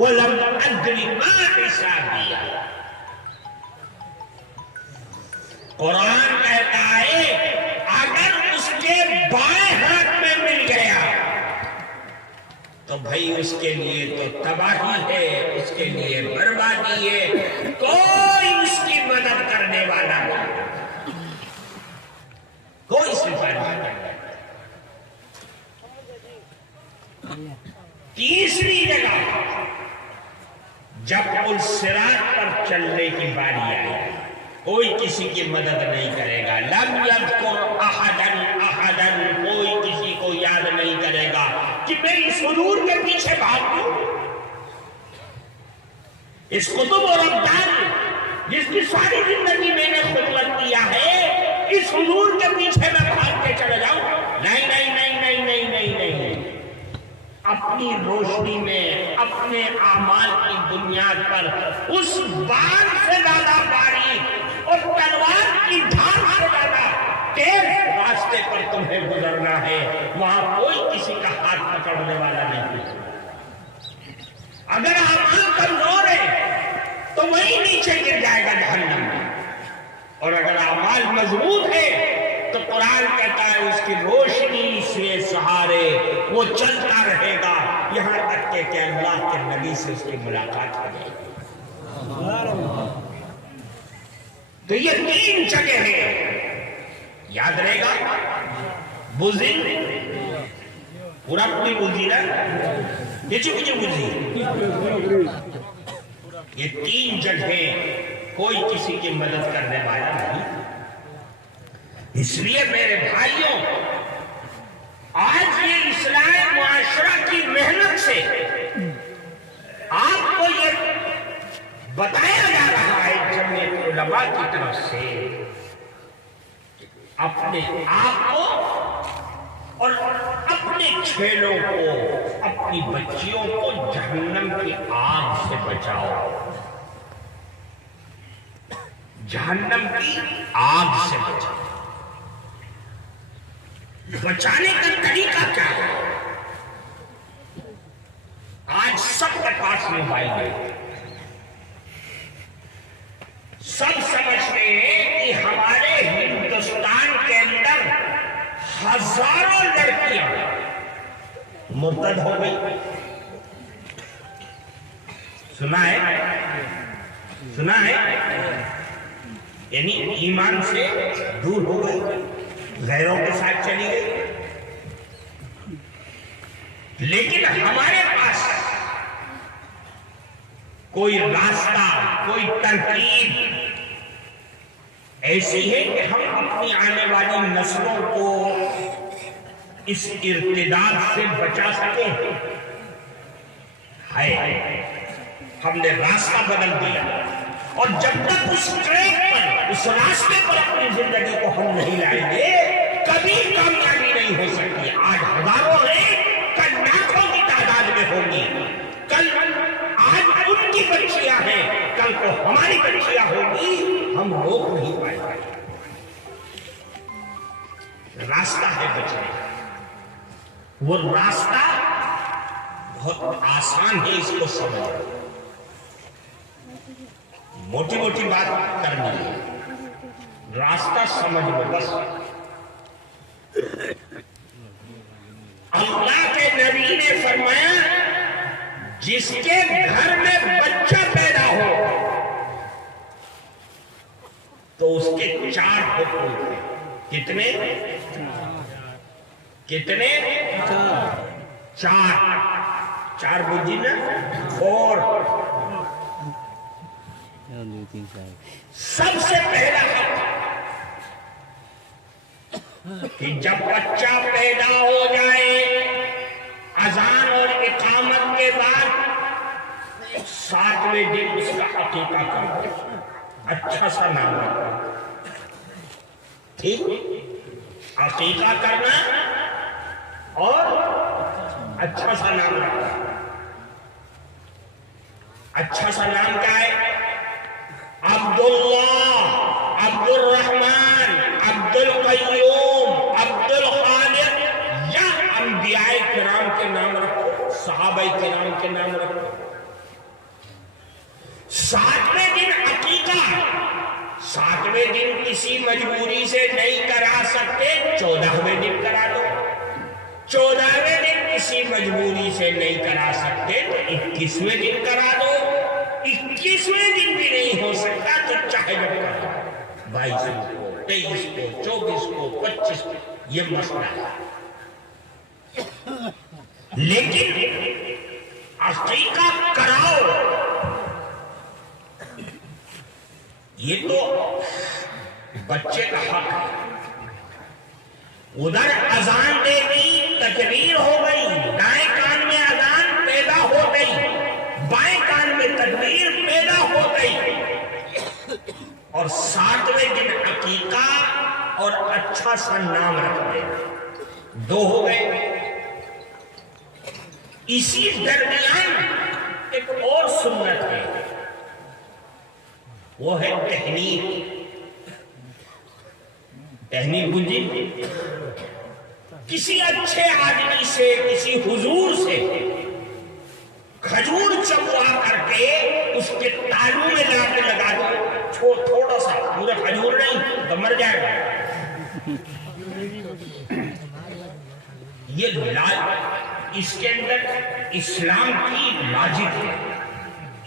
وَلَمْ أَدْرِ مَا حِسَابِيَهْ۔ قرآن کہتا ہے اگر اس کے بائیں ہاتھ میں مل گیا تو بھائی اس کے لیے تو تباہی ہے، اس کے لیے بربادی ہے، کوئی اس کی مدد کرنے والا نہیں، کوئی سفارش نہیں۔ تیسری جگہ جب الصراط پر چلنے کی باری آئی کوئی کسی کی مدد نہیں کرے گا، لم یذکر احدن احدن، کوئی کسی کو یاد نہیں کرے گا کہ میں اس حضور کے پیچھے بھاگ دوں، اس قطب و ربدان جس کی ساری زندگی میں نے خدمت کیا ہے، اس حضور کے پیچھے میں بھاگ کے چلے جاؤں؟ نہیں نہیں نہیں نہیں نہیں نہیں نہیں، اپنی روشنی میں اپنے اعمال کی بنیاد پر اس بار سے زیادہ باریک اور تلوار کی دھار سے زیادہ تیز راستے پر تمہیں گزرنا ہے، وہاں کوئی کسی کا ہاتھ پکڑنے والا نہیں ہے۔ اگر اعمال کمزور ہے تو وہی نیچے گر جائے گا جہنم میں، اور اگر اعمال مضبوط ہے تو قرآن کہتا ہے اس کی روشنی سے سہارے وہ چلتا رہے گا یہاں تک کہ اللہ کے نبی سے اس کی ملاقات ہو جائے گی۔ تو یہ تین جگہ ہیں، یاد رہے گا، بزن پورا پوری بزی نا یہ چکی بزی، یہ تین جگہیں کوئی کسی کی مدد کرنے والا نہیں۔ اس لیے میرے بھائیوں آج یہ اصلاح معاشرہ کی محنت سے آپ کو یہ بتایا جا رہا ہے جمعیت علماء کی طرف سے اپنے آپ کو اور اپنے کھیلوں کو، اپنی بچیوں کو جہنم کی آگ سے بچاؤ، جہنم کی آگ سے بچاؤ۔ بچانے کا طریقہ کیا ہے؟ آج سب کے پاس موبائل ہے، سب سمجھتے ہیں کہ ہمارے ہندوستان کے اندر ہزاروں لڑکیاں مرتد ہو گئی، سنا ہے یعنی ایمان سے دور ہو گئی، غیروں کے ساتھ چلی گئی۔ لیکن ہمارے پاس کوئی راستہ، کوئی ترکیب ایسی ہے کہ ہم اپنی آنے والی نسلوں کو اس ارتداد سے بچا سکیں۔ ہم نے راستہ بدل دیا، اور جب تک اس ٹریک پر، اس راستے پر اپنی زندگی کو ہم نہیں لائیں گے کبھی کامیابی نہیں ہو سکتی۔ آج ہزاروں ہیں، کل لاکھوں کی تعداد میں ہوگی، کل آج ان کی بچیاں ہیں، کل کو ہماری بچیاں ہوگی، ہم روک نہیں پائیں گے۔ راستہ ہے بچنے کا، وہ راستہ بہت آسان ہے، اس کو سمجھو، موٹی موٹی بات کرنی ہے، راستہ سمجھ لو بس۔ اللہ کے نبی نے فرمایا جس کے گھر میں بچہ پیدا ہو تو اس کے 4 حقوق ہیں۔ کتنے؟ 4 بجی نا 4۔ سب سے پہلا حق کہ جب بچہ پیدا ہو جائے اذان اور اقامت کے بعد 7ویں دن اس کا عقیقہ کرو، اچھا سا نام رکھو، ٹھیک؟ عقیقہ کرنا اور اچھا سا نام رکھنا۔ اچھا سا نام کیا ہے؟ عبداللہ، عبد الرحمن، عبد القیوم، عبد الخالق، یا انبیاء کرام کے نام رکھو، صحابہ کرام کے نام رکھو۔ 7ویں دن کسی مجبوری سے نہیں کرا سکتے 14ویں دن کرا دو، 14ویں دن کسی مجبوری سے نہیں کرا سکتے تو 21ویں دن کرا دو، 21ویں دن بھی نہیں ہو سکتا تو چاہے جب کرا دو، 22 کو 23 کو 24 کو 25 کو، یہ مسئلہ ہے۔ لیکن عقیقہ کراؤ یہ تو بچے کا حق ہے۔ ادھر اذان دے دی، تکبیر ہو گئی، دائیں کان میں اذان پیدا ہو گئی، بائیں کان میں تکبیر پیدا ہو گئی، اور 7ویں دن عقیقہ اور اچھا سا نام رکھ دے، 2 ہو گئے۔ اسی درمیان ایک اور سنت ہے، وہ ہے تہنیک۔ تہنیک بجی کسی اچھے آدمی سے، کسی حضور سے کھجور چبوا کر کے اس کے تالو میں لا کے لگا دو، تھوڑا سا، پورا کھجور نہیں تو مر جائے گا۔ یہ اس کے اندر اسلام کی لاجک ہے،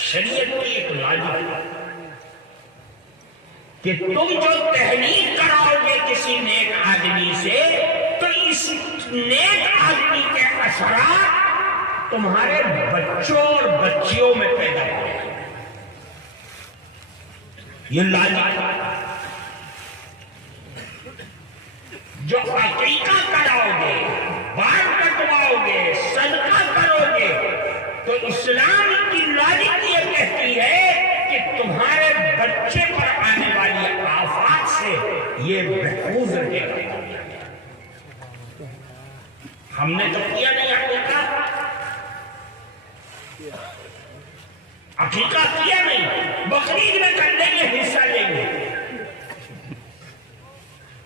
شریعت کی ایک لاجک ہے کہ تم جو تہنیک کراؤ گے کسی نیک آدمی سے تو اس نیک آدمی کے اثرات تمہارے بچوں اور بچیوں میں پیدا ہوئے ہیں۔ یہ لاجک جو عقیقہ کراؤ گے، بال کٹواؤ گے، صدقہ کرو گے تو اسلام کی لاجک یہ کہتی ہے کہ تمہارے بچے پر آنے والی آفات سے یہ محفوظ رہے گا۔ ہم نے تو کیا نہیں عقیقہ کیا نہیں، بقرعید میں کر لیں گے، حصہ لیں گے،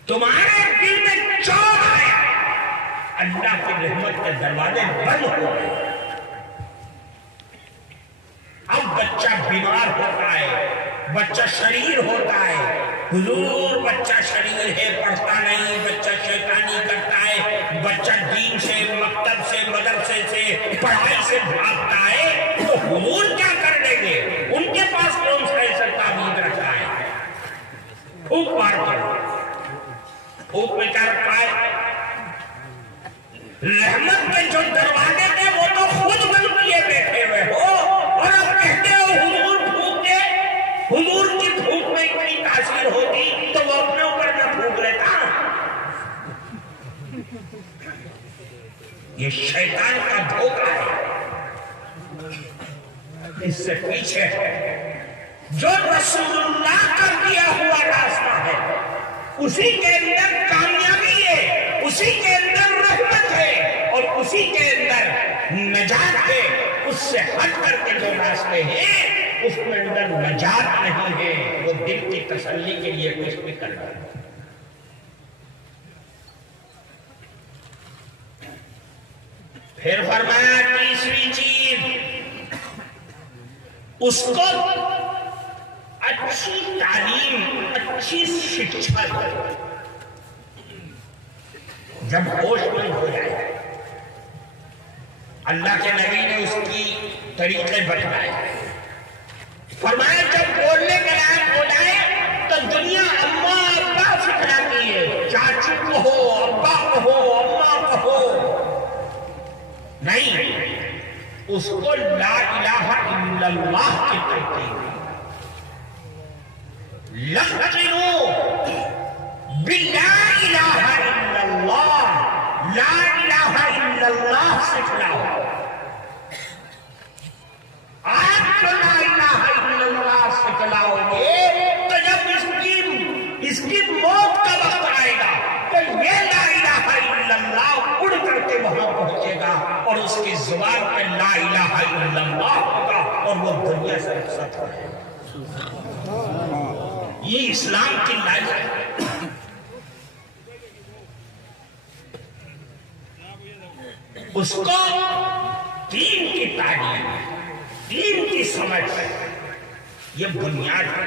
تمہارے دل میں چور آیا، اللہ کی رحمت کے دروازے بند ہو گئے۔ اب بچہ بیمار ہوتا ہے، بچہ شریر ہوتا ہے، حضور بچہ شریر ہے، پڑھتا نہیں، بچہ شیطانی کرتا ہے، بچہ دین سے، مکتب سے، مدرسے سے، پڑھائی سے بھاگتا ہے، تو حضور کیا کر دیں گے؟ ان کے پاس کون سا ایسا تعبیر رکھا ہے؟ پھوک مار کر، پھوک میں کیا رکھا ہے؟ رحمت کے جو دروازے تھے وہ تو خود بند کیے بیٹھے ہوئے ہو، اور اب کہتے ہو حضور پھوک دے۔ حضور کی پھوک میں اتنی تاثیر ہوتی تو وہ اپنے اوپر نہ پھوک لیتا۔ یہ شیطان کا دھوکہ ہے، اس سے پیچھے ہے جو رسول اللہ کا دیا ہوا راستہ ہے، اسی کے اندر کامیابی ہے، اسی کے اندر رحمت ہے، اور اسی کے اندر نجات ہے۔ اس سے ہٹ کر کے جو راستے ہیں اس میں اندر نجات نہیں ہے، وہ دل کی تسلی کے لیے کچھ بھی کر رہا ہے۔ پھر فرمایا تیسری چیز، اس کو اچھی تعلیم، اچھی شکشا دو، جب ہوش مند ہو جائے۔ اللہ کے نبی نے اس کی طریقے بتائے، فرمایا جب بولنے کے لائق ہو جائے تو دنیا اماں ابا سکھلاتی ہے، چاچو کہو، ابا کہو، اماں کہو، نہیں، اس کو لا الہ الا اللہ کی تلقین، لقنوا باللا الہ الا اللہ، لا الہ الا اللہ سکھلاؤ۔ آپ جو لا الہ الا اللہ سکھلاؤ گے تو جب اس کی موت کا وقت آئے گا تو یہ لا الہ الا اللہ اڑ کر کے وہاں پہنچے گا اور اس کی زبان پہ لا الہ الا اللہ ہوگا اور وہ دنیا سے رخصت ہو جائے گا۔ یہ اسلام کی لاجک ہے۔ اس کو دین کی تعلیم، دین کی سمجھ، یہ بنیاد ہے۔